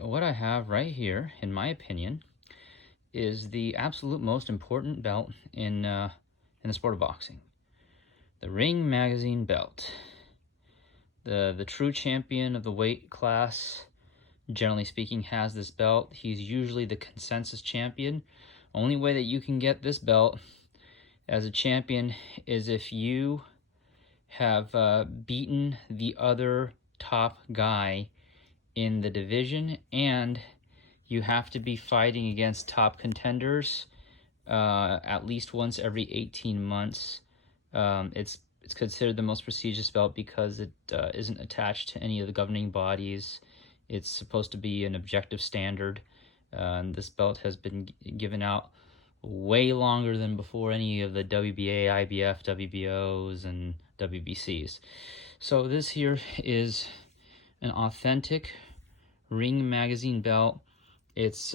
what I have right here, in my opinion, is the absolute most important belt in the sport of boxing. The Ring Magazine belt. The true champion of the weight class, generally speaking, has this belt. He's usually the consensus champion. Only way that you can get this belt as a champion is if you have beaten the other top guy in the division, and you have to be fighting against top contenders at least once every 18 months. It's considered the most prestigious belt because it isn't attached to any of the governing bodies. It's supposed to be an objective standard. And this belt has been given out way longer than before any of the WBA, IBF, WBOs, and WBCs. So this here is an authentic Ring Magazine belt. It's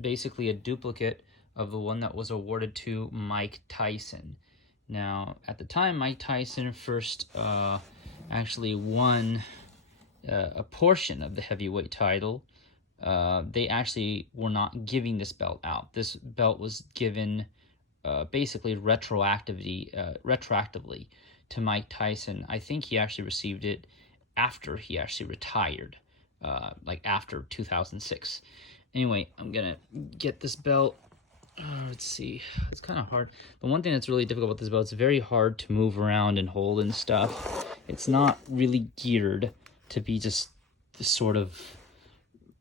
basically a duplicate of the one that was awarded to Mike Tyson. Now, at the time Mike Tyson first actually won a portion of the heavyweight title, they actually were not giving this belt out. This belt was given basically retroactively to Mike Tyson. I think he actually received it after he actually retired, like after 2006. Anyway, I'm gonna get this belt. Let's see, it's kind of hard. The one thing that's really difficult about this belt, it's very hard to move around and hold and stuff. It's not really geared to be just sort of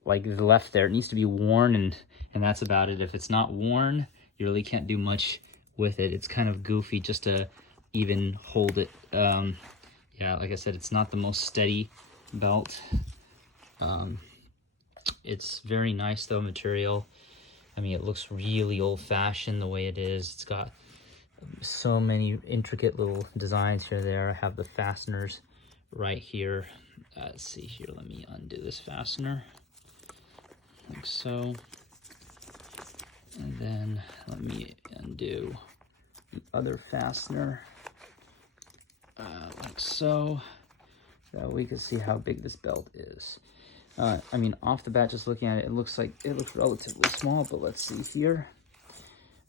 like left there. It needs to be worn, and that's about it. If it's not worn, you really can't do much with it. It's kind of goofy just to even hold it. Yeah, like I said, it's not the most steady belt. It's very nice though, material. I mean, it looks really old-fashioned the way it is. It's got so many intricate little designs here there. I have the fasteners right here. Let's see here. Let me undo this fastener, like so. And then let me undo the other fastener, like so. So we can see how big this belt is. I mean, off the bat, just looking at it, it looks relatively small, but let's see here.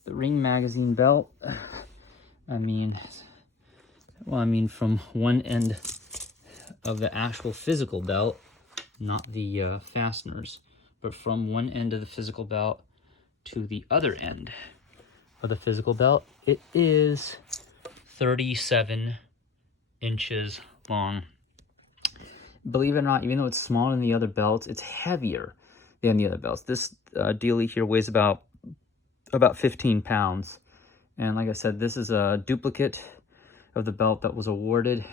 The Ring Magazine belt, I mean, from one end of the actual physical belt, not the fasteners, but from one end of the physical belt to the other end of the physical belt, it is 37 inches long. Believe it or not, even though it's smaller than the other belts, it's heavier than the other belts. This dealie here weighs about 15 pounds. And like I said, this is a duplicate of the belt that was awarded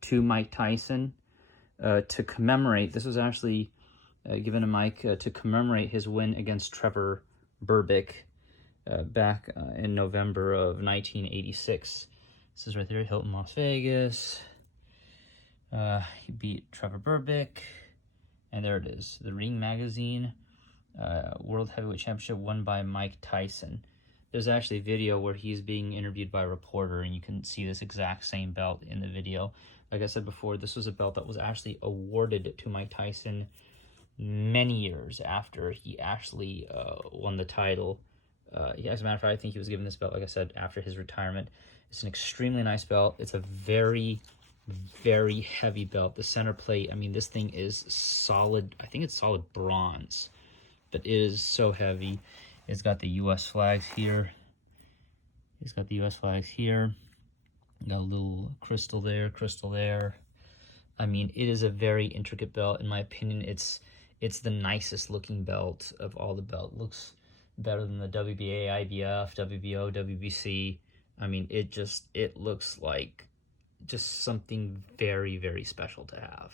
to Mike Tyson to commemorate. This was actually given to Mike to commemorate his win against Trevor Berbick back in November of 1986. This is right there, Hilton, Las Vegas. He beat Trevor Berbick, and there it is, the Ring Magazine World Heavyweight Championship won by Mike Tyson. There's actually a video where he's being interviewed by a reporter, and you can see this exact same belt in the video. Like I said before, this was a belt that was actually awarded to Mike Tyson many years after he actually won the title. As a matter of fact, I think he was given this belt, like I said, after his retirement. It's an extremely nice belt. It's a very heavy belt. The center plate, I mean, this thing is solid. I think it's solid bronze, but it is so heavy. It's got the U.S. flags here. Got a little crystal there. I mean, it is a very intricate belt. In my opinion, it's the nicest looking belt of all the belt. It looks better than the WBA, IBF, WBO, WBC. I mean, it looks like just something very special to have.